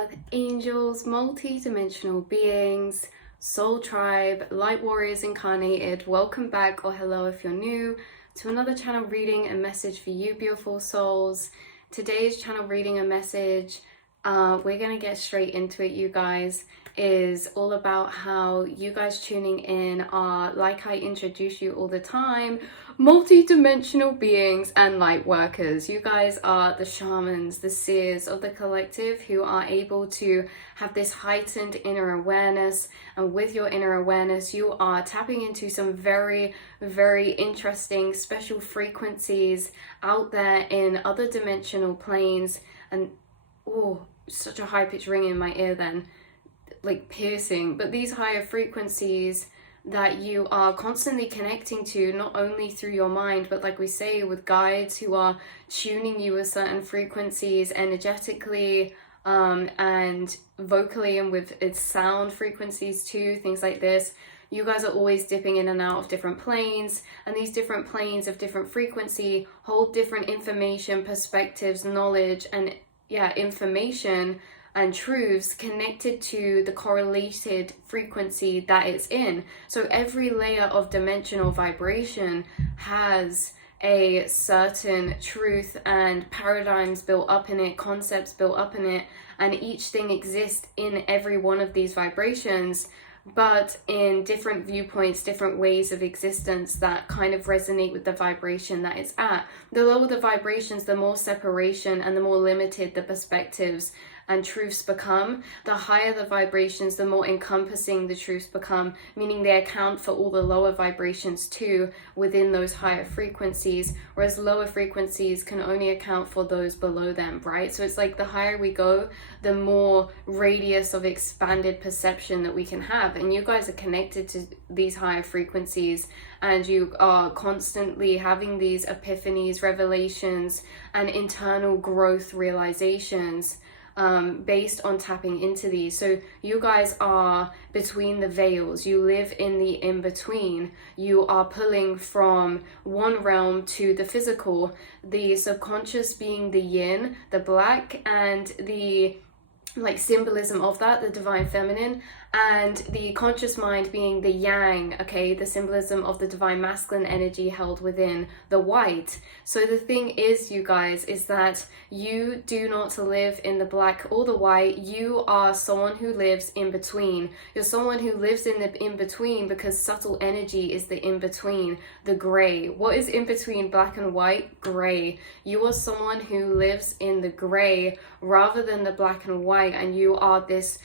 earth, angels, multi-dimensional beings, soul tribe, light warriors incarnated. Welcome back, or hello if you're new, to another channel reading and message for you beautiful souls. Today's channel reading and message, we're gonna get straight into it, you guys, is all about how you guys tuning in are, like I introduce you all the time, multi-dimensional beings and light workers. You guys are the shamans, the seers of the collective who are able to have this heightened inner awareness, and with your inner awareness you are tapping into some very, very interesting special frequencies out there in other dimensional planes. And oh, such a high-pitched ring in my ear then, like piercing. But these higher frequencies that you are constantly connecting to, not only through your mind, but like we say, with guides who are tuning you with certain frequencies energetically, and vocally, and with its sound frequencies too, things like this. You guys are always dipping in and out of different planes, and these different planes of different frequency hold different information, perspectives, knowledge, and information and truths connected to the correlated frequency that it's in. So every layer of dimensional vibration has a certain truth and paradigms built up in it, concepts built up in it, and each thing exists in every one of these vibrations, but in different viewpoints, different ways of existence that kind of resonate with the vibration that it's at. The lower the vibrations, the more separation and the more limited the perspectives and truths become. The higher the vibrations, the more encompassing the truths become, meaning they account for all the lower vibrations too within those higher frequencies, whereas lower frequencies can only account for those below them, right? So it's like the higher we go, the more radius of expanded perception that we can have. And you guys are connected to these higher frequencies, and you are constantly having these epiphanies, revelations, and internal growth realizations based on tapping into these. So you guys are between the veils. You live in the in-between. You are pulling from one realm to the physical, the subconscious being the yin, the black, and the like symbolism of that, the divine feminine, and the conscious mind being the yang, okay, the symbolism of the divine masculine energy held within the white. So the thing is, you guys, is that you do not live in the black or the white. You are someone who lives in between. You're someone who lives in the in between, because subtle energy is the in between, the gray. What is in between black and white? Gray. You are someone who lives in the gray rather than the black and white, and you are this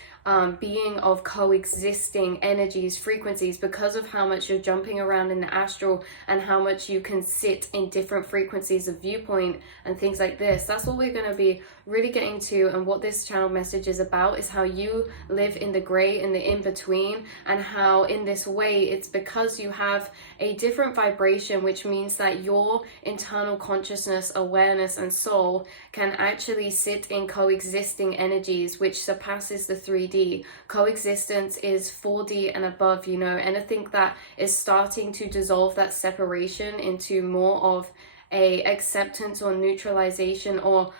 being of coexisting energies, frequencies, because of how much you're jumping around in the astral and how much you can sit in different frequencies of viewpoint and things like this. That's what we're going to be really getting to, and what this channel message is about is how you live in the gray, in the in-between, and how in this way it's because you have a different vibration, which means that your internal consciousness, awareness, and soul can actually sit in coexisting energies, which surpasses the 3D. Coexistence is 4D and above, you know, anything that is starting to dissolve that separation into more of a acceptance or neutralization, or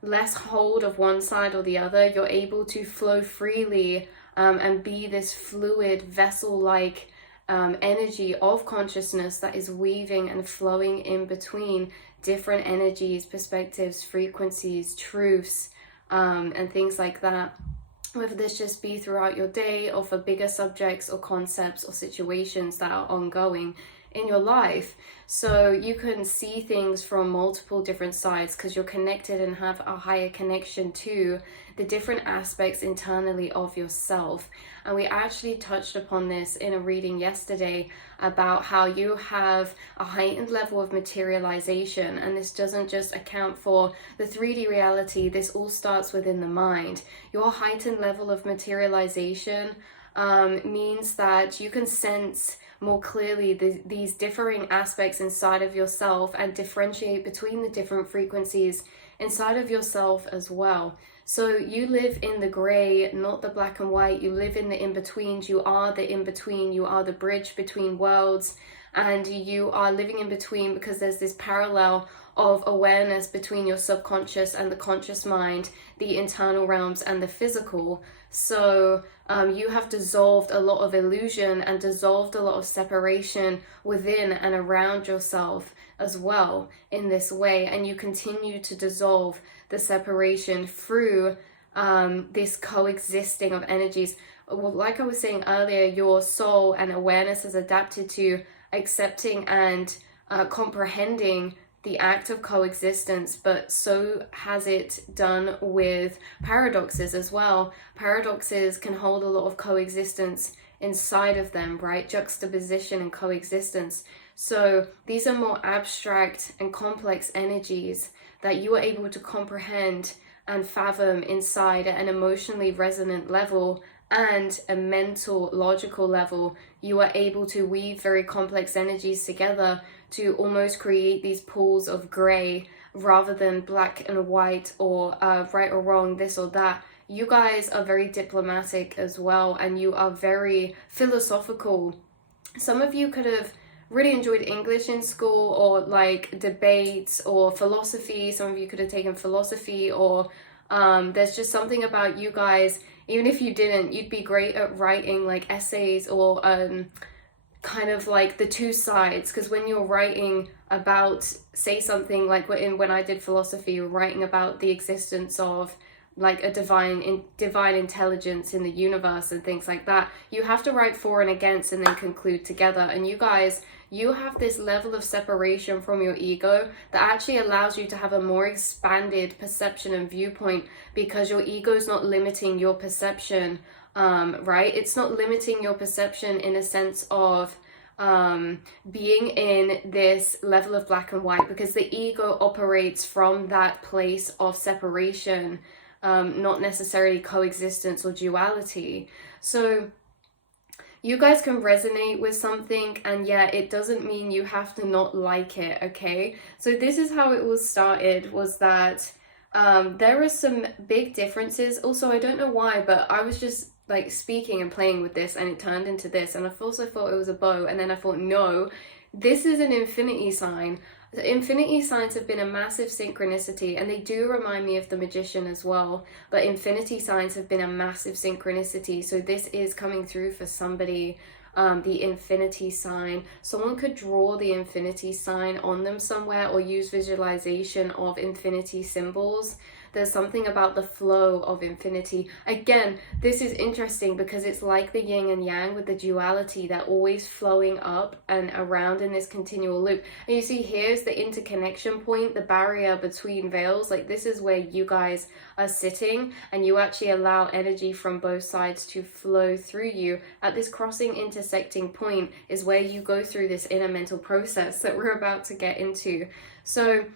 less hold of one side or the other. You're able to flow freely and be this fluid vessel-like energy of consciousness that is weaving and flowing in between different energies, perspectives, frequencies, truths, and things like that. Whether this just be throughout your day, or for bigger subjects or concepts or situations that are ongoing in your life. So you can see things from multiple different sides, because you're connected and have a higher connection to the different aspects internally of yourself. And we actually touched upon this in a reading yesterday about how you have a heightened level of materialization, and this doesn't just account for the 3D reality. This all starts within the mind. Your heightened level of materialization means that you can sense more clearly these differing aspects inside of yourself, and differentiate between the different frequencies inside of yourself as well. So you live in the gray, not the black and white. You live in the in-betweens. You are the in-between. You are the bridge between worlds, and you are living in between because there's this parallel of awareness between your subconscious and the conscious mind, the internal realms and the physical. So you have dissolved a lot of illusion and dissolved a lot of separation within and around yourself as well in this way, and you continue to dissolve the separation through this coexisting of energies. Well, like I was saying earlier, your soul and awareness has adapted to accepting and comprehending the act of coexistence, but so has it done with paradoxes as well. Paradoxes can hold a lot of coexistence inside of them, right? Juxtaposition and coexistence. So these are more abstract and complex energies that you are able to comprehend and fathom inside at an emotionally resonant level and a mental, logical level. You are able to weave very complex energies together to almost create these pools of gray rather than black and white or right or wrong, this or that. You guys are very diplomatic as well, and you are very philosophical. Some of you could have really enjoyed English in school, or like debates or philosophy. Some of you could have taken philosophy, or there's just something about you guys, even if you didn't, you'd be great at writing like essays or kind of like the two sides, because when you're writing about, say something like when I did philosophy, you're writing about the existence of like a divine intelligence in the universe and things like that. You have to write for and against and then conclude together. And you guys, you have this level of separation from your ego that actually allows you to have a more expanded perception and viewpoint, because your ego is not limiting your perception, right? It's not limiting your perception in a sense of being in this level of black and white, because the ego operates from that place of separation, not necessarily coexistence or duality. So you guys can resonate with something, and yeah, it doesn't mean you have to not like it, okay? So this is how it was started, was that there are some big differences. Also, I don't know why, but I was just like speaking and playing with this and it turned into this, and I also thought it was a bow, and then I thought, no, this is an infinity sign. The infinity signs have been a massive synchronicity, and they do remind me of the magician as well, but infinity signs have been a massive synchronicity. So this is coming through for somebody, the infinity sign. Someone could draw the infinity sign on them somewhere, or use visualization of infinity symbols. There's something about the flow of infinity. Again, this is interesting because it's like the yin and yang with the duality. They're always flowing up and around in this continual loop. And you see, here's the interconnection point, the barrier between veils. Like, this is where you guys are sitting, and you actually allow energy from both sides to flow through you. At this crossing, intersecting point is where you go through this inner mental process that we're about to get into. So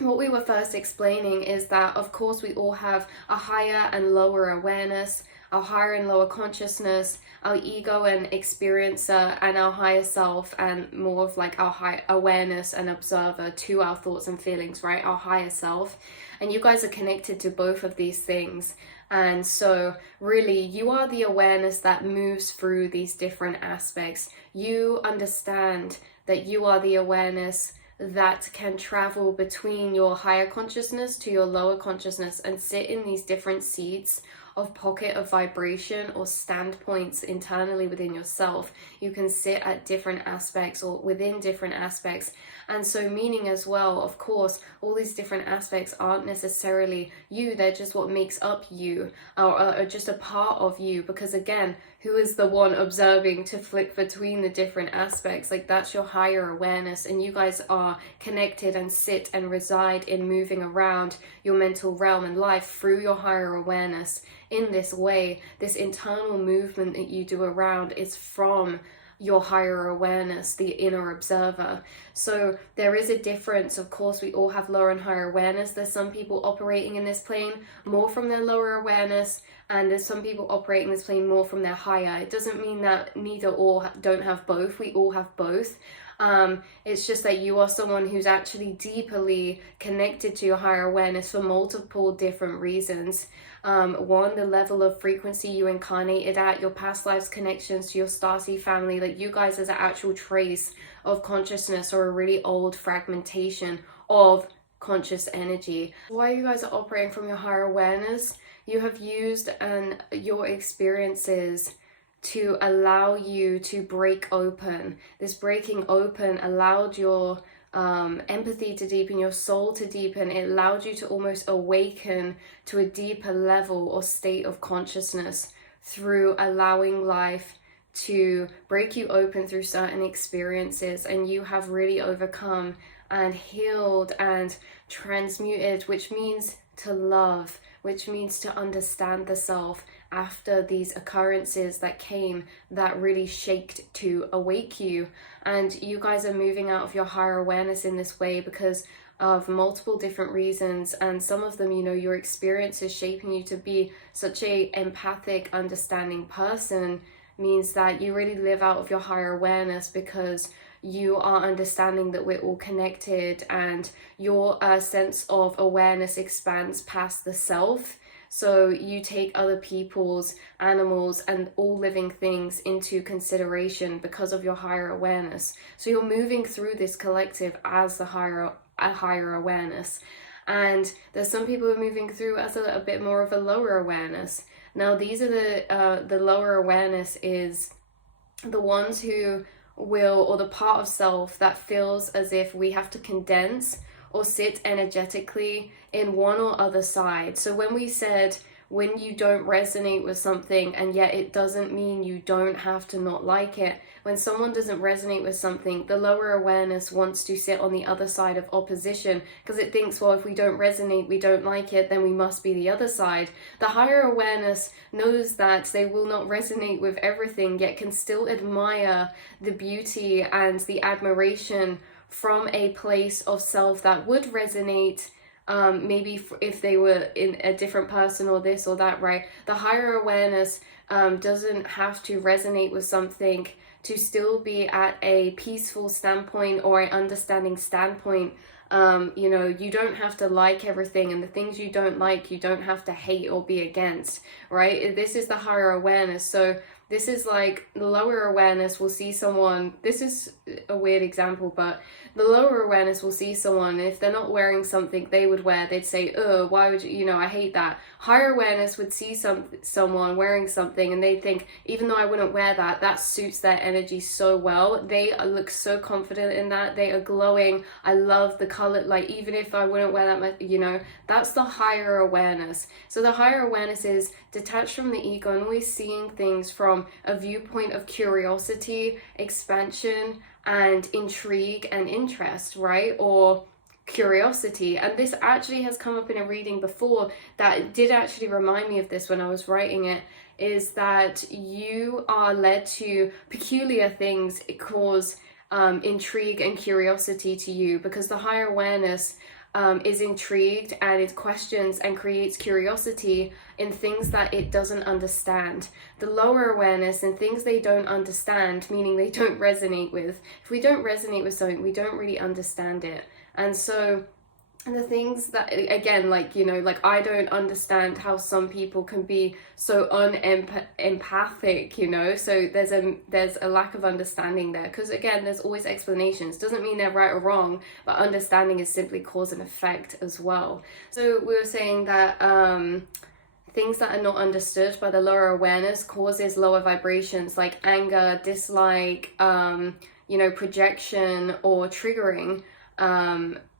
what we were first explaining is that, of course, we all have a higher and lower awareness, our higher and lower consciousness, our ego and experiencer, and our higher self, and more of like our high awareness and observer to our thoughts and feelings, right? Our higher self. And you guys are connected to both of these things. And so really, you are the awareness that moves through these different aspects. You understand that you are the awareness that can travel between your higher consciousness to your lower consciousness and sit in these different seats of pocket of vibration or standpoints internally within yourself. You can sit at different aspects or within different aspects. And so meaning as well, of course, all these different aspects aren't necessarily you, they're just what makes up you, or just a part of you, because again, who is the one observing to flick between the different aspects? Like, that's your higher awareness, and you guys are connected and sit and reside in moving around your mental realm and life through your higher awareness in this way. This internal movement that you do around is from your higher awareness, the inner observer. So there is a difference. Of course, we all have lower and higher awareness. There's some people operating in this plane more from their lower awareness, and there's some people operating this plane more from their higher. It doesn't mean that neither or don't have both. We all have both. It's just that you are someone who's actually deeply connected to your higher awareness for multiple different reasons. One, the level of frequency you incarnated at, your past lives connections to your starseed family, like you guys as an actual trace of consciousness or a really old fragmentation of conscious energy. While you guys are operating from your higher awareness, you have used your experiences to allow you to break open. This breaking open allowed your empathy to deepen, your soul to deepen. It allowed you to almost awaken to a deeper level or state of consciousness through allowing life to break you open through certain experiences, and you have really overcome and healed and transmuted, which means to love, which means to understand the self after these occurrences that came that really shaped to awake you. And you guys are moving out of your higher awareness in this way because of multiple different reasons, and some of them, you know, your experiences shaping you to be such a empathic, understanding person means that you really live out of your higher awareness because you are understanding that we're all connected, and your sense of awareness expands past the self. So you take other people's, animals, and all living things into consideration because of your higher awareness. So you're moving through this collective as a higher awareness. And there's some people who are moving through as a bit more of a lower awareness. Now, these are the lower awareness is the ones who will, or the part of self that feels as if we have to condense or sit energetically in one or other side. So when we said, when you don't resonate with something, and yet it doesn't mean you don't have to not like it. When someone doesn't resonate with something, the lower awareness wants to sit on the other side of opposition because it thinks, well, if we don't resonate, we don't like it, then we must be the other side. The higher awareness knows that they will not resonate with everything, yet can still admire the beauty and the admiration from a place of self that would resonate. Maybe if they were in a different person or this or that, right? The higher awareness doesn't have to resonate with something to still be at a peaceful standpoint or an understanding standpoint. You know, you don't have to like everything, and the things you don't like, you don't have to hate or be against, right? This is the higher awareness. So this is like the lower awareness will see someone, this is a weird example, but the lower awareness will see someone, and if they're not wearing something they would wear, they'd say, oh, why would you, I hate that. Higher awareness would see someone wearing something and they think, even though I wouldn't wear that, that suits their energy so well. They look so confident in that. They are glowing. I love the color. Like, even if I wouldn't wear that, that's the higher awareness. So the higher awareness is detached from the ego and always seeing things from a viewpoint of curiosity, expansion, and intrigue and interest, right? Or curiosity. And this actually has come up in a reading before that did actually remind me of this when I was writing it, is that you are led to peculiar things cause intrigue and curiosity to you, because the higher awareness is intrigued and it questions and creates curiosity in things that it doesn't understand. The lower awareness in things they don't understand, meaning they don't resonate with. If we don't resonate with something, we don't really understand it. And so the things that, again, like I don't understand how some people can be so empathic, so there's a lack of understanding there, because again, there's always explanations. Doesn't mean they're right or wrong, but understanding is simply cause and effect as well. So we were saying that things that are not understood by the lower awareness causes lower vibrations, like anger, dislike, projection, or triggering.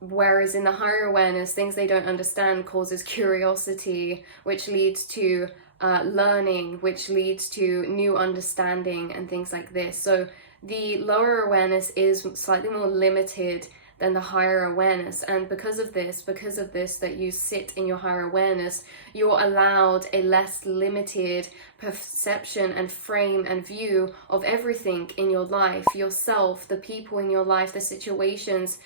Whereas in the higher awareness, things they don't understand causes curiosity, which leads to learning, which leads to new understanding and things like this. So the lower awareness is slightly more limited than the higher awareness, and because of this that you sit in your higher awareness, you're allowed a less limited perception and frame and view of everything in your life, yourself, the people in your life, the situations,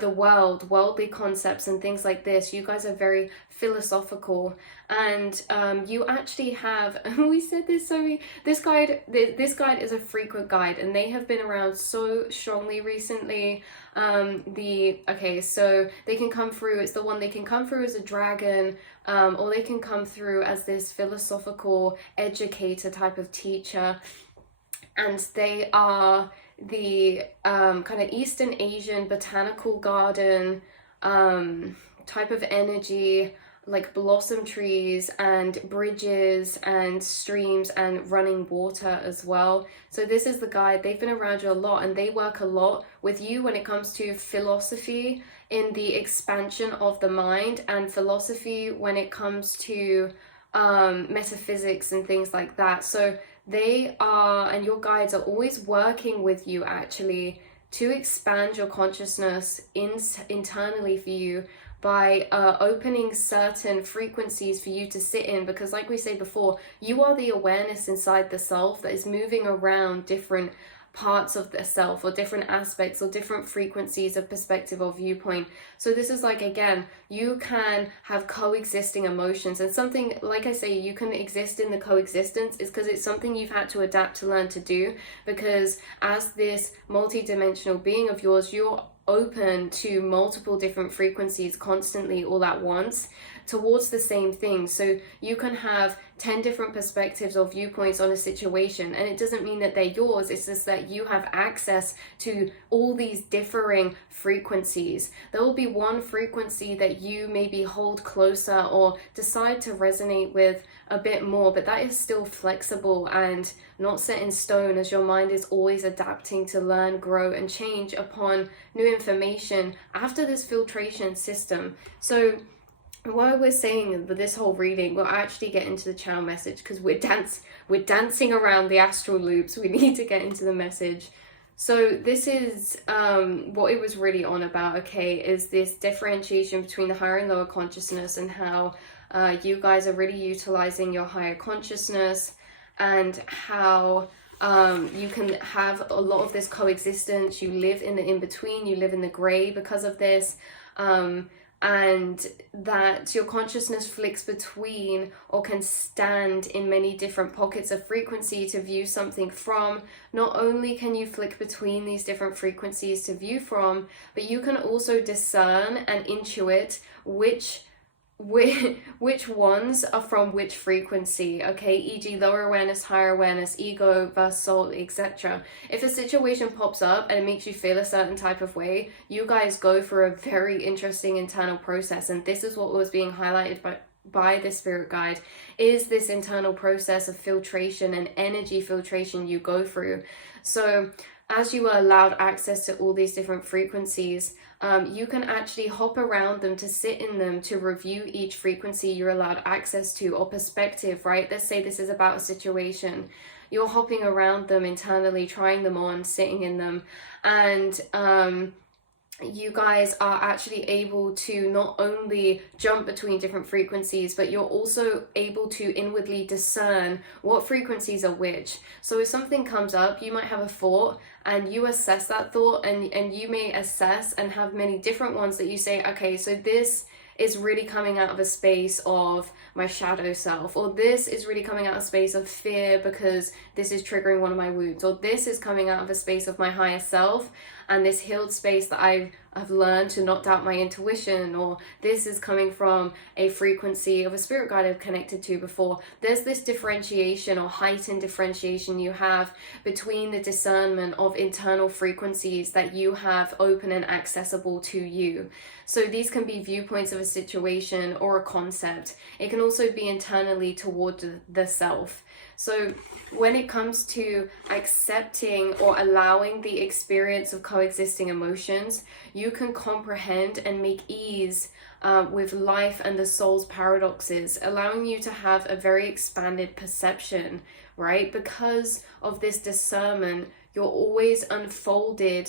the world, worldly concepts and things like this. You guys are very philosophical, and you actually have, we said this, so this guide is a frequent guide, and they have been around so strongly recently. So they can come through, it's the one, they can come through as a dragon, or they can come through as this philosophical educator type of teacher, and they are the kind of Eastern Asian botanical garden type of energy, like blossom trees and bridges and streams and running water as well. So this is the guide. They've been around you a lot, and they work a lot with you when it comes to philosophy in the expansion of the mind, and philosophy when it comes to metaphysics and things like that. So they are, and your guides are always working with you actually to expand your consciousness internally for you by opening certain frequencies for you to sit in, because like we said before, you are the awareness inside the self that is moving around different parts of the self, or different aspects, or different frequencies of perspective or viewpoint. So this is like, again, you can have coexisting emotions, and something, like I say, you can exist in the coexistence is because it's something you've had to adapt to learn to do, because as this multi-dimensional being of yours, you're open to multiple different frequencies constantly all at once towards the same thing. So you can have 10 different perspectives or viewpoints on a situation, and it doesn't mean that they're yours. It's just that you have access to all these differing frequencies. There will be one frequency that you maybe hold closer or decide to resonate with a bit more, but that is still flexible and not set in stone, as your mind is always adapting to learn, grow, and change upon new information after this filtration system. So while we're saying this whole reading, we'll actually get into the channel message, because we're dancing around the astral loops. We need to get into the message. So this is what it was really on about, okay, is this differentiation between the higher and lower consciousness, and how you guys are really utilizing your higher consciousness, and how you can have a lot of this coexistence. You live in the in-between, you live in the gray because of this, and that your consciousness flicks between, or can stand in many different pockets of frequency to view something from. Not only can you flick between these different frequencies to view from, but you can also discern and intuit which ones are from which frequency, okay, e.g. lower awareness, higher awareness, ego versus soul, etc. If a situation pops up and it makes you feel a certain type of way, you guys go for a very interesting internal process, and this is what was being highlighted by the spirit guide, is this internal process of filtration and energy filtration you go through. So as you are allowed access to all these different frequencies, you can actually hop around them, to sit in them, to review each frequency you're allowed access to, or perspective, right? Let's say this is about a situation. You're hopping around them internally, trying them on, sitting in them, and you guys are actually able to not only jump between different frequencies, but you're also able to inwardly discern what frequencies are which. So if something comes up, you might have a thought, and you assess that thought, and you may assess and have many different ones that you say, okay, so this is really coming out of a space of my shadow self, or this is really coming out of a space of fear because this is triggering one of my wounds, or this is coming out of a space of my higher self and this healed space that I've learned to not doubt my intuition, or this is coming from a frequency of a spirit guide I've connected to before. There's this differentiation, or heightened differentiation, you have between the discernment of internal frequencies that you have open and accessible to you. So these can be viewpoints of a situation or a concept. It can also be internally toward the self. So when it comes to accepting or allowing the experience of coexisting emotions, you can comprehend and make ease with life and the soul's paradoxes, allowing you to have a very expanded perception, right? Because of this discernment, you're always unfolding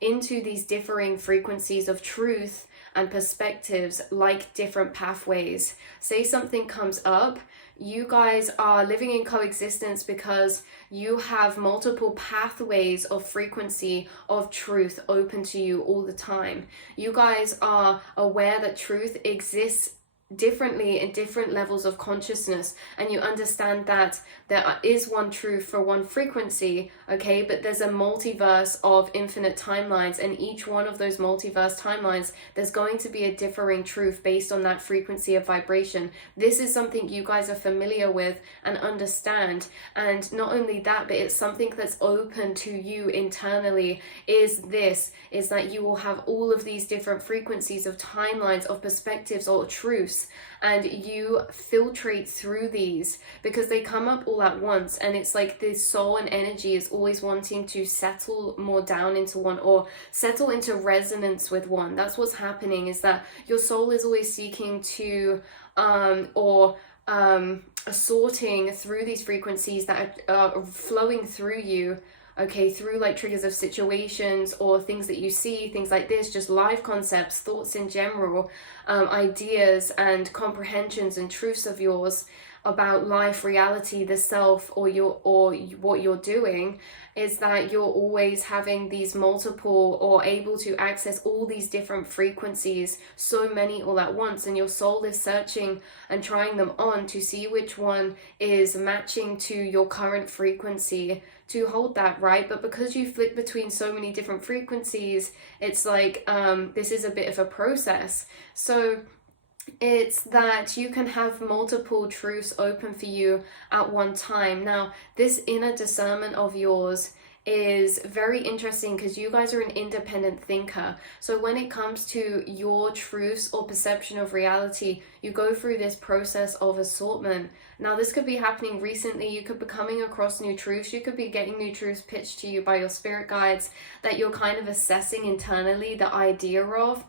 into these differing frequencies of truth and perspectives, like different pathways. Say something comes up, you guys are living in coexistence because you have multiple pathways of frequency of truth open to you all the time. You guys are aware that truth exists differently in different levels of consciousness, and you understand that there is one truth for one frequency, okay, but there's a multiverse of infinite timelines, and each one of those multiverse timelines, there's going to be a differing truth based on that frequency of vibration. This is something you guys are familiar with and understand, and not only that, but it's something that's open to you internally, is that you will have all of these different frequencies of timelines, of perspectives or truths, and you filtrate through these because they come up all at once, and it's like this soul and energy is always wanting to settle more down into one, or settle into resonance with one. That's what's happening, is that your soul is always seeking to assorting through these frequencies that are flowing through you, okay, through like triggers of situations or things that you see, things like this, just life concepts, thoughts in general, ideas and comprehensions and truths of yours about life, reality, the self, or what you're doing, is that you're always having these multiple, or able to access all these different frequencies, so many all at once, and your soul is searching and trying them on to see which one is matching to your current frequency, to hold that, right? But because you flick between so many different frequencies, it's like this is a bit of a process. So it's that you can have multiple truths open for you at one time. Now, this inner discernment of yours is very interesting because you guys are an independent thinker. So when it comes to your truths or perception of reality, you go through this process of assortment. Now, this could be happening recently. You could be coming across new truths. You could be getting new truths pitched to you by your spirit guides that you're kind of assessing internally the idea of.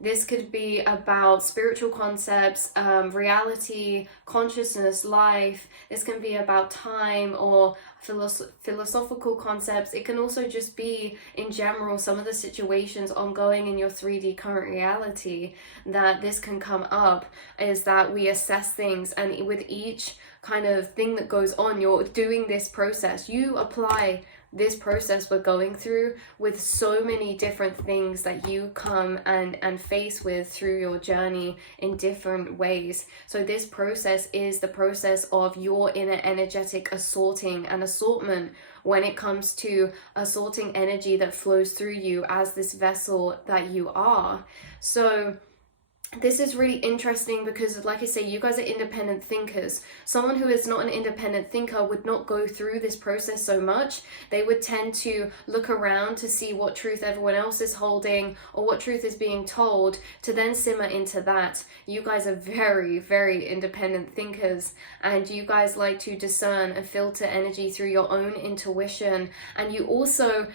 This could be about spiritual concepts, reality, consciousness, life. This can be about time or philosophical concepts. It can also just be, in general, some of the situations ongoing in your 3D current reality that this can come up, is that we assess things, and with each kind of thing that goes on, you're doing this process. You apply this process we're going through with so many different things that you come and face with through your journey in different ways. So this process is the process of your inner energetic assorting and assortment, when it comes to assorting energy that flows through you as this vessel that you are. So this is really interesting because, like I say, you guys are independent thinkers. Someone who is not an independent thinker would not go through this process so much. They would tend to look around to see what truth everyone else is holding or what truth is being told, to then simmer into that. You guys are very, very independent thinkers, and you guys like to discern and filter energy through your own intuition. And you also,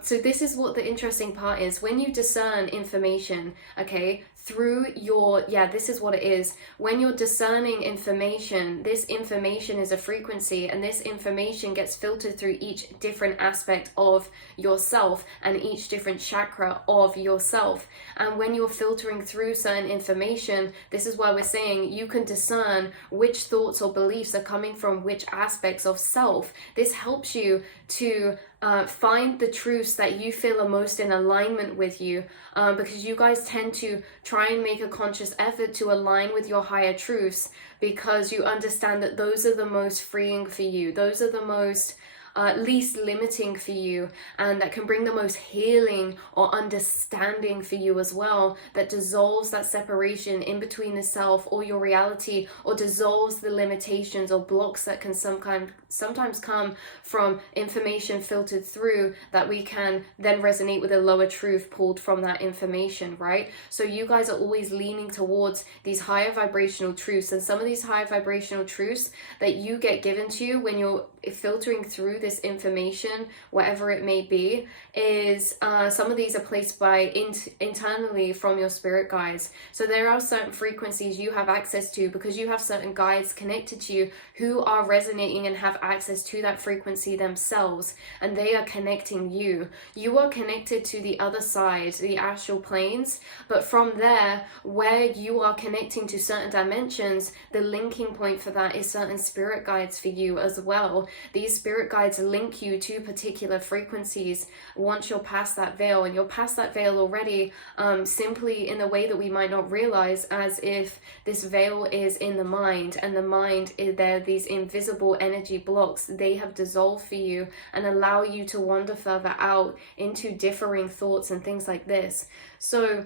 so this is what the interesting part is. When you discern information, okay, through your, this is what it is. When you're discerning information, this information is a frequency, and this information gets filtered through each different aspect of yourself and each different chakra of yourself. And when you're filtering through certain information, this is why we're saying you can discern which thoughts or beliefs are coming from which aspects of self. This helps you to find the truths that you feel are most in alignment with you, because you guys tend to try and make a conscious effort to align with your higher truths, because you understand that those are the most freeing for you. Those are the most least limiting for you, and that can bring the most healing or understanding for you as well, that dissolves that separation in between the self or your reality, or dissolves the limitations or blocks that can sometimes come from information filtered through, that we can then resonate with a lower truth pulled from that information, right? So you guys are always leaning towards these higher vibrational truths, and some of these higher vibrational truths that you get given to you when you're filtering through this information, whatever it may be, is some of these are placed by internally from your spirit guides. So there are certain frequencies you have access to because you have certain guides connected to you who are resonating and have access to that frequency themselves, and they are connecting you. You are connected to the other side, the astral planes, but from there, where you are connecting to certain dimensions, the linking point for that is certain spirit guides for you as well. These spirit guides guides link you to particular frequencies once you're past that veil. And you're past that veil already, simply in a way that we might not realize, as if this veil is in the mind, and the mind is there, these invisible energy blocks, they have dissolved for you and allow you to wander further out into differing thoughts and things like this. So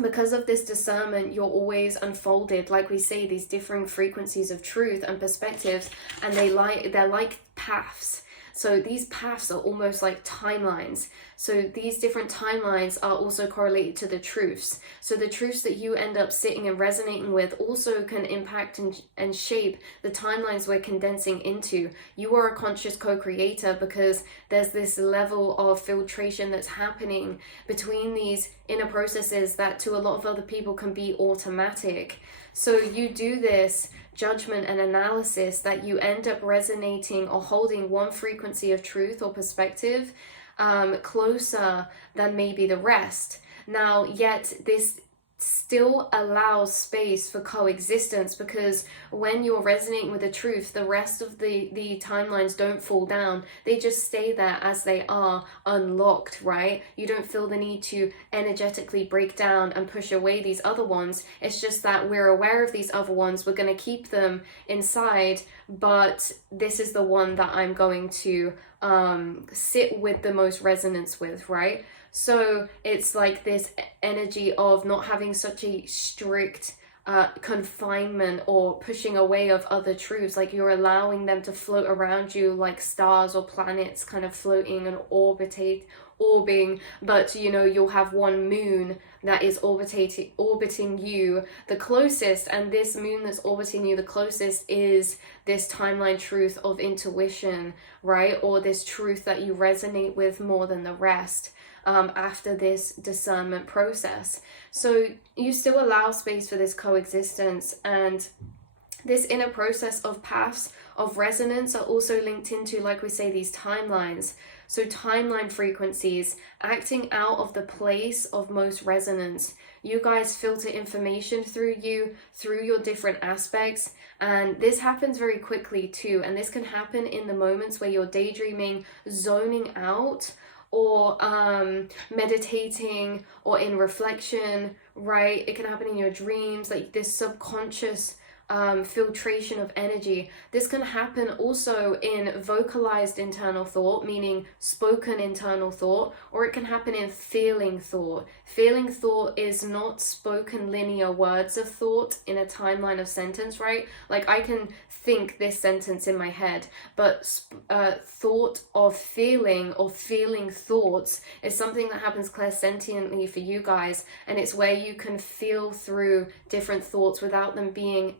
because of this discernment, you're always unfolded, like we say, these differing frequencies of truth and perspectives, and they're like paths. So these paths are almost like timelines. So these different timelines are also correlated to the truths. So the truths that you end up sitting and resonating with also can impact and shape the timelines we're condensing into. You are a conscious co-creator, because there's this level of filtration that's happening between these inner processes that to a lot of other people can be automatic. So you do this judgment and analysis that you end up resonating or holding one frequency of truth or perspective closer than maybe the rest. Now, yet this still allows space for coexistence, because when you're resonating with the truth, the rest of the timelines don't fall down. They just stay there as they are, unlocked, right? You don't feel the need to energetically break down and push away these other ones. It's just that we're aware of these other ones, we're going to keep them inside, but this is the one that I'm going to sit with the most resonance with, right? So it's like this energy of not having such a strict confinement or pushing away of other truths. Like you're allowing them to float around you like stars or planets, kind of floating and orbiting, but you know, you'll have one moon that is orbiting you the closest, and this moon that's orbiting you the closest is this timeline truth of intuition, right? Or this truth that you resonate with more than the rest. After this discernment process. So you still allow space for this coexistence, and this inner process of paths of resonance are also linked into, like we say, these timelines. So timeline frequencies acting out of the place of most resonance. You guys filter information through your different aspects, and this happens very quickly too. And this can happen in the moments where you're daydreaming, zoning out, or meditating, or in reflection, right? It can happen in your dreams, like this subconscious filtration of energy. This can happen also in vocalized internal thought, meaning spoken internal thought, or it can happen in feeling thought. Feeling thought is not spoken linear words of thought in a timeline of sentence, right? Like I can think this sentence in my head, but thought of feeling or feeling thoughts is something that happens clairsentiently for you guys, and it's where you can feel through different thoughts without them being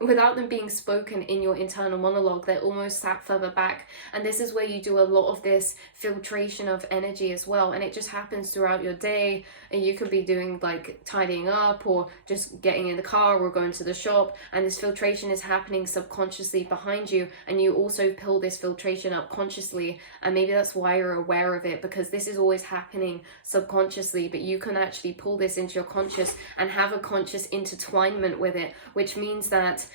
without them being spoken in your internal monologue. They're almost sat further back, and this is where you do a lot of this filtration of energy as well. And it just happens throughout your day, and you could be doing like tidying up, or just getting in the car, or going to the shop, and this filtration is happening subconsciously behind you, and you also pull this filtration up consciously. And maybe that's why you're aware of it, because this is always happening subconsciously, but you can actually pull this into your conscious and have a conscious intertwinement with it, which means that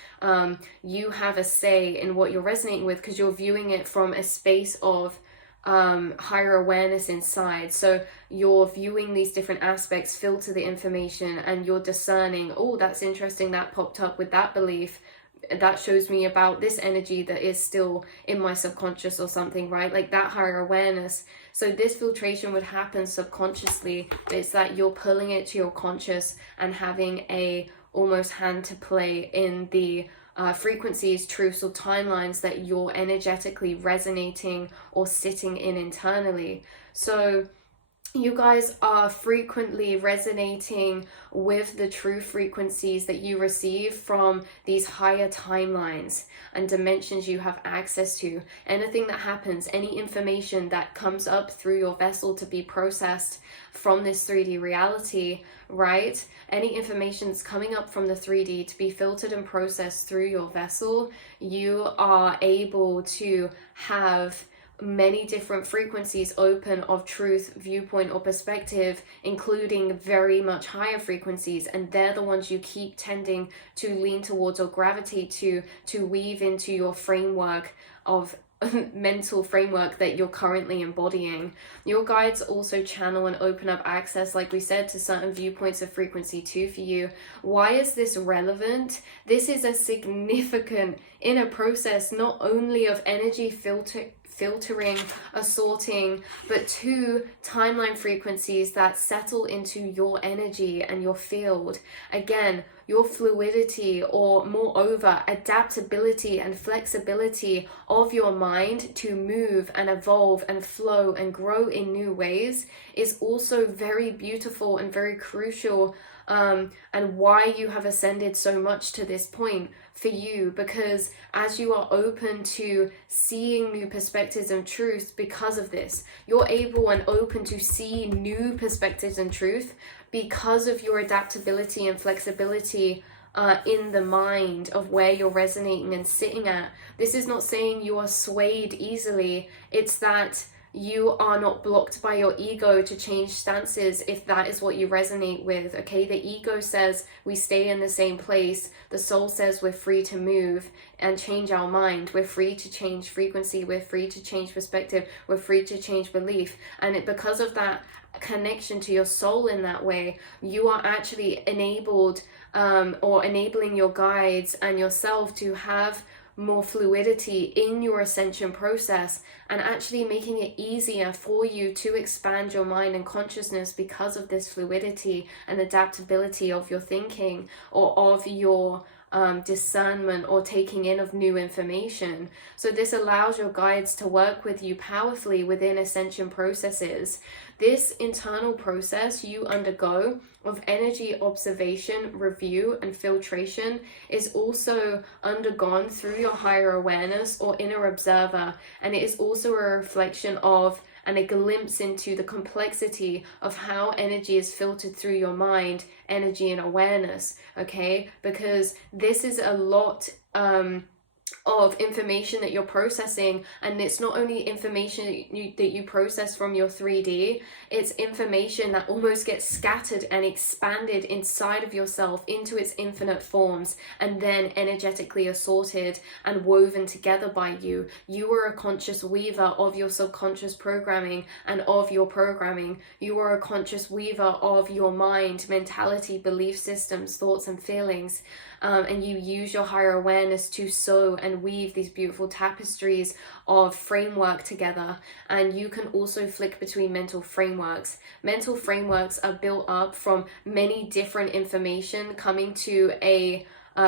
you have a say in what you're resonating with, because you're viewing it from a space of higher awareness inside. So you're viewing these different aspects, filter the information, and you're discerning, oh, that's interesting, that popped up with that belief, that shows me about this energy that is still in my subconscious or something, right? Like that higher awareness. So this filtration would happen subconsciously. It's that you're pulling it to your conscious and having a almost hand to play in the frequencies, truths, or timelines that you're energetically resonating or sitting in internally. So you guys are frequently resonating with the true frequencies that you receive from these higher timelines and dimensions you have access to. Anything that happens, any information that comes up through your vessel to be processed from this 3D reality, right? Any information that's coming up from the 3D to be filtered and processed through your vessel, you are able to have many different frequencies open of truth, viewpoint, or perspective, including very much higher frequencies, and they're the ones you keep tending to lean towards or gravitate to weave into your framework of mental framework that you're currently embodying. Your guides also channel and open up access, like we said, to certain viewpoints of frequency 2 for you. Why is this relevant? This is a significant inner process, not only of energy filtering, assorting, but 2 timeline frequencies that settle into your energy and your field. Again, your fluidity, or moreover, adaptability and flexibility of your mind to move and evolve and flow and grow in new ways is also very beautiful and very crucial, and why you have ascended so much to this point for you, because as you are open to seeing new perspectives and truth because of this, you're able and open to see new perspectives and truth because of your adaptability and flexibility in the mind of where you're resonating and sitting at. This is not saying you are swayed easily. It's that you are not blocked by your ego to change stances if that is what you resonate with. Okay, the ego says we stay in the same place. The soul says we're free to move and change our mind. We're free to change frequency. We're free to change perspective. We're free to change belief. And because of that connection to your soul in that way, you are actually enabled or enabling your guides and yourself to have more fluidity in your ascension process, and actually making it easier for you to expand your mind and consciousness because of this fluidity and adaptability of your thinking, or of your discernment or taking in of new information. So this allows your guides to work with you powerfully within ascension processes. This internal process you undergo of energy observation, review, and filtration is also undergone through your higher awareness or inner observer, and it is also a reflection of and a glimpse into the complexity of how energy is filtered through your mind, energy and awareness, okay? Because this is a lot of information that you're processing, and it's not only information that you process from your 3D, it's information that almost gets scattered and expanded inside of yourself into its infinite forms, and then energetically assorted and woven together by you. You are a conscious weaver of your subconscious programming and of your programming. You are a conscious weaver of your mind, mentality, belief systems, thoughts and feelings, and you use your higher awareness to sew and weave these beautiful tapestries of framework together. And you can also flick between mental frameworks. Mental frameworks are built up from many different information coming to a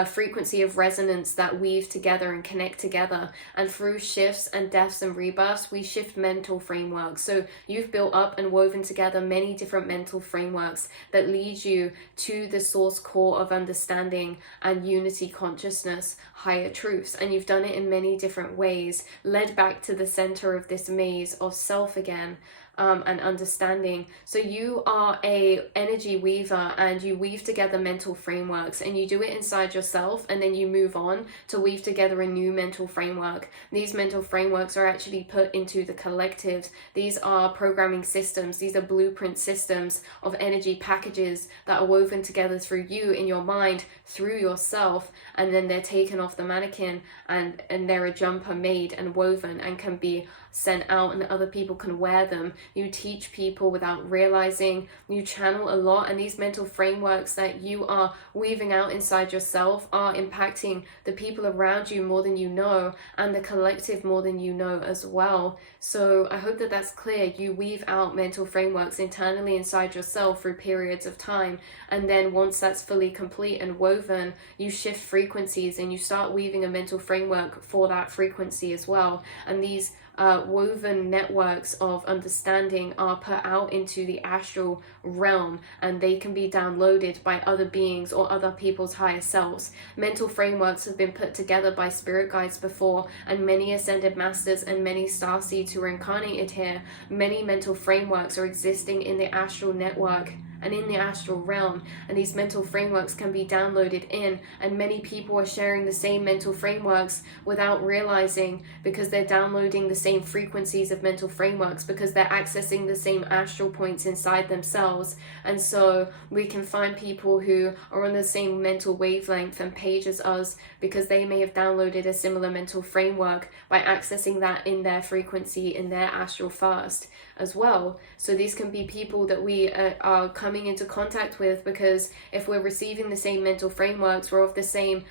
frequency of resonance that weave together and connect together, and through shifts and deaths and rebirths we shift mental frameworks. So you've built up and woven together many different mental frameworks that lead you to the source core of understanding and unity consciousness, higher truths, and you've done it in many different ways, led back to the center of this maze of self again. And understanding. So you are a energy weaver, and you weave together mental frameworks, and you do it inside yourself, and then you move on to weave together a new mental framework. These mental frameworks are actually put into the collectives. These are programming systems. These are blueprint systems of energy packages that are woven together through you in your mind, through yourself, and then they're taken off the mannequin, and they're a jumper made and woven and can be sent out, and other people can wear them. You teach people without realizing. You channel a lot, and these mental frameworks that you are weaving out inside yourself are impacting the people around you more than you know, and the collective more than you know as well. So I hope that that's clear. You weave out mental frameworks internally inside yourself through periods of time, and then once that's fully complete and woven, you shift frequencies and you start weaving a mental framework for that frequency as well. And these woven networks of understanding are put out into the astral realm, and they can be downloaded by other beings or other people's higher selves. Mental frameworks have been put together by spirit guides before, and many ascended masters and many starseeds who are incarnated here. Many mental frameworks are existing in the astral network and in the astral realm, and these mental frameworks can be downloaded in, and many people are sharing the same mental frameworks without realizing, because they're downloading the same frequencies of mental frameworks, because they're accessing the same astral points inside themselves. And so we can find people who are on the same mental wavelength and page as us, because they may have downloaded a similar mental framework by accessing that in their frequency, in their astral first as well. So these can be people that we are coming into contact with, because if we're receiving the same mental frameworks, we're of the same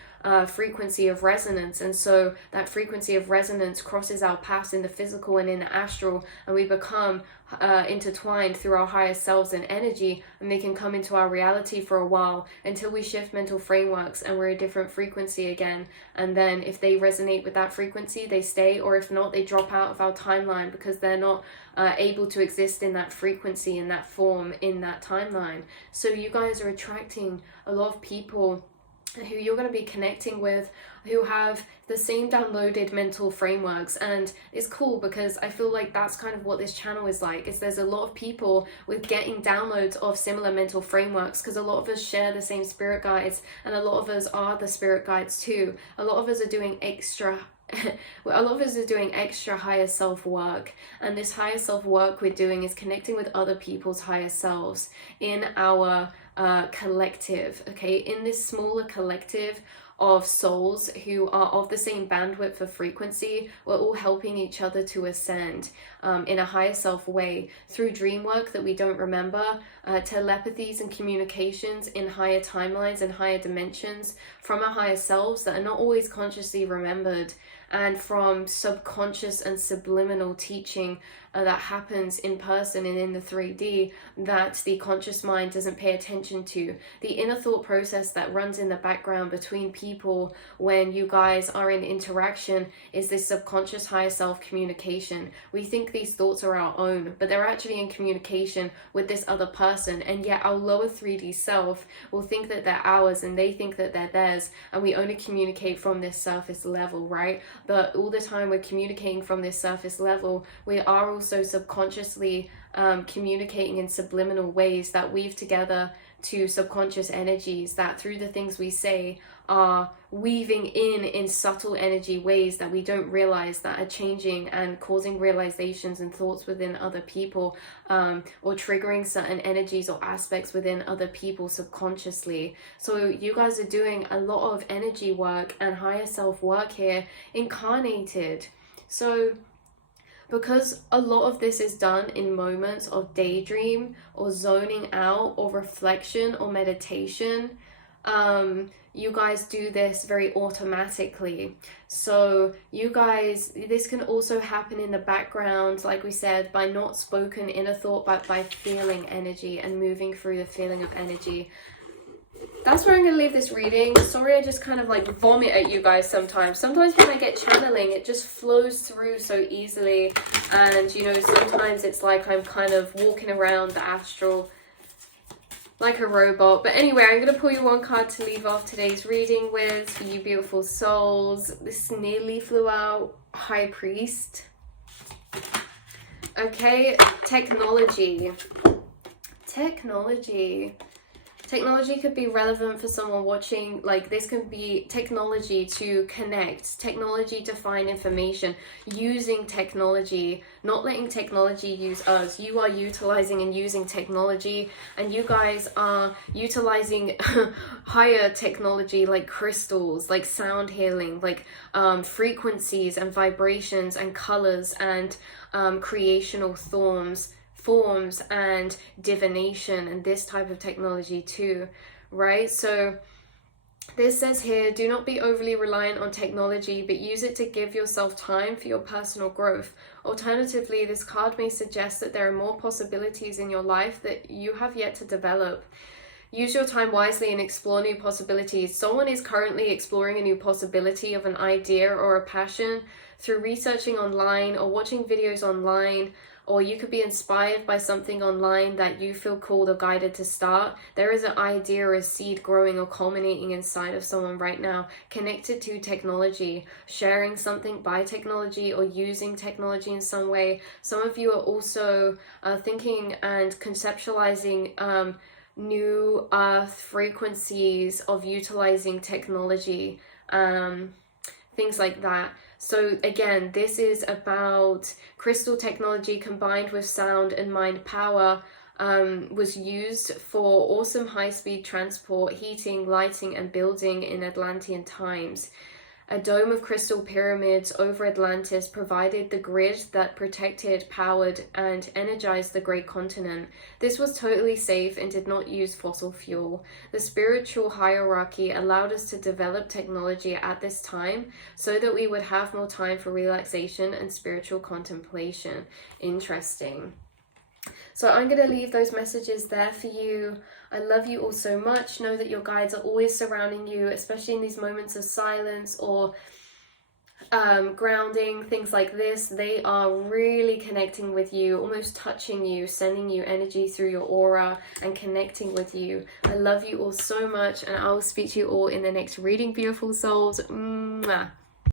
frequency of resonance, and so that frequency of resonance crosses our paths in the physical and in the astral, and we become intertwined through our higher selves and energy, and they can come into our reality for a while until we shift mental frameworks and we're a different frequency again. And then if they resonate with that frequency, they stay, or if not, they drop out of our timeline, because they're not able to exist in that frequency, in that form, in that timeline. So you guys are attracting a lot of people who you're going to be connecting with who have the same downloaded mental frameworks. And it's cool, because I feel like that's kind of what this channel is like, is there's a lot of people with getting downloads of similar mental frameworks, because a lot of us share the same spirit guides, and a lot of us are the spirit guides too. A lot of us are doing extra higher self work, and this higher self work we're doing is connecting with other people's higher selves in our collective, okay, in this smaller collective of souls who are of the same bandwidth of frequency. We're all helping each other to ascend in a higher self way through dream work that we don't remember, telepathies and communications in higher timelines and higher dimensions from our higher selves that are not always consciously remembered, and from subconscious and subliminal teaching that happens in person and in the 3D that the conscious mind doesn't pay attention to. The inner thought process that runs in the background between people when you guys are in interaction is this subconscious higher self communication. We think these thoughts are our own, but they're actually in communication with this other person, and yet our lower 3D self will think that they're ours and they think that they're theirs, and we only communicate from this surface level, right? But all the time we're communicating from this surface level, we are also subconsciously communicating in subliminal ways that weave together to subconscious energies that through the things we say are weaving in subtle energy ways that we don't realize, that are changing and causing realizations and thoughts within other people, or triggering certain energies or aspects within other people subconsciously. So you guys are doing a lot of energy work and higher self work here incarnated. So because a lot of this is done in moments of daydream or zoning out or reflection or meditation, you guys do this very automatically. So you guys, this can also happen in the background, like we said, by not spoken inner thought, but by feeling energy and moving through the feeling of energy. That's where I'm going to leave this reading. Sorry, I just kind of like vomit at you guys sometimes. Sometimes when I get channeling, it just flows through so easily. And, you know, sometimes it's like I'm kind of walking around the astral like a robot. But anyway, I'm going to pull you one card to leave off today's reading with for you beautiful souls. This nearly flew out. High Priest. Okay, technology. Technology could be relevant for someone watching. Like, this could be technology to connect, technology to find information, using technology, not letting technology use us. You are utilizing and using technology, and you guys are utilizing higher technology like crystals, like sound healing, like frequencies and vibrations and colors and creational forms and divination, and this type of technology too, right? So this says here, do not be overly reliant on technology, but use it to give yourself time for your personal growth. Alternatively, this card may suggest that there are more possibilities in your life that you have yet to develop. Use your time wisely and explore new possibilities. Someone is currently exploring a new possibility of an idea or a passion through researching online or watching videos online, or you could be inspired by something online that you feel called or guided to start. There is an idea or a seed growing or culminating inside of someone right now, connected to technology, sharing something by technology or using technology in some way. Some of you are also thinking and conceptualizing new earth frequencies of utilizing technology, things like that. So again, this is about crystal technology combined with sound and mind power. Was used for awesome high-speed transport, heating, lighting, and building in Atlantean times. A dome of crystal pyramids over Atlantis provided the grid that protected, powered, and energized the great continent. This was totally safe and did not use fossil fuel. The spiritual hierarchy allowed us to develop technology at this time so that we would have more time for relaxation and spiritual contemplation. Interesting. So I'm going to leave those messages there for you. I love you all so much. Know that your guides are always surrounding you, especially in these moments of silence or grounding, things like this. They are really connecting with you, almost touching you, sending you energy through your aura and connecting with you. I love you all so much, and I will speak to you all in the next reading, beautiful souls. Mwah.